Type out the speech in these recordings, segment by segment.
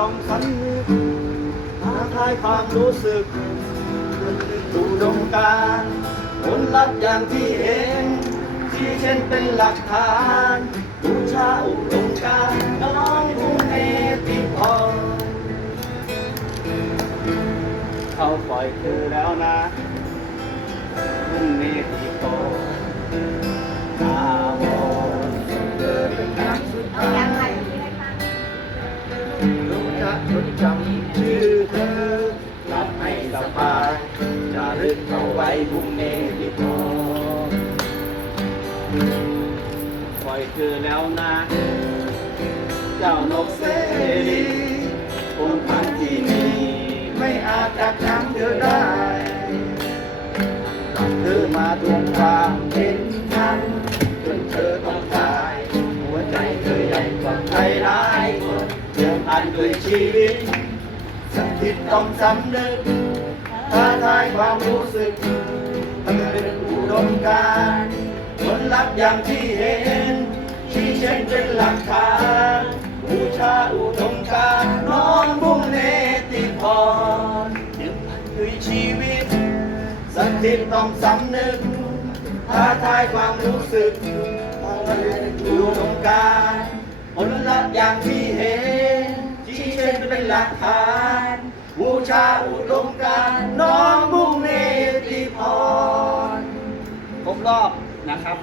ต้องสำนึกหาคลายความรู้สึกดูดมการผลลัพธ์อย่างที่เห็นที่เช่นเป็นหลักฐานบูชาอุดมการน้องผู้เนติพรเขาปล่อยเธอแล้วนะ รักจดจำชื่อเธอหลับให้สบายจะรึกเอาไว้พรุ่งนี้ที่พอปล่อยเธอแล้วนะ เจ้านกเสรีคนพันที่มีไม่อาจจับยั้งเธอได้หลับเธอมาทวงความเป็นธรรมจนเธอต้องตาย หัวใจเธอใหญ่กว่าใคร ด้วยชีวิตสักทิศต้องสำนึกท้าทายความรู้สึกมันเป็นอุดมการผลลัพธ์อย่างที่เห็น ชี้เช่นเป็นหลักฐานบูชาอุดมการน้องบุ้งเนติพรเดิมพันด้วยชีวิตสักทิศต้องสำนึกท้าทายความรู้สึกมันเป็นอุดมการผลลัพธ์อย่างที่เห็น หลักฐานบูชาอุดมการณ์น้องบุ้งเนติพรครบรอบนะครับ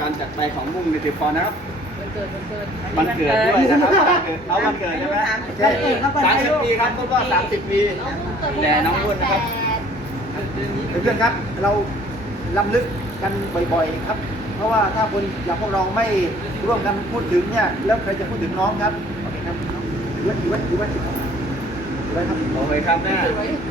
การจัดไปของบุ้งเนติพรนะครับวันเกิดวันเกิดมันเกิดด้วยนะครับวันเกิดเอาวันเกิดใช่ไหมใช่ครับสามสิบปีครับครบรอบสามสิบปีแต่น้องบุญนะครับเพื่อนๆครับเราลำลึกกันบ่อยๆครับ เพราะว่าถ้าคนอย่างพวกเราไม่ร่วมกันพูดถึงเนี่ยแล้วใครจะพูดถึงน้องครับ โอเคครับน้องถือไว้ถือไว้ถือไว้ถือไว้ครับโอเคครับแม่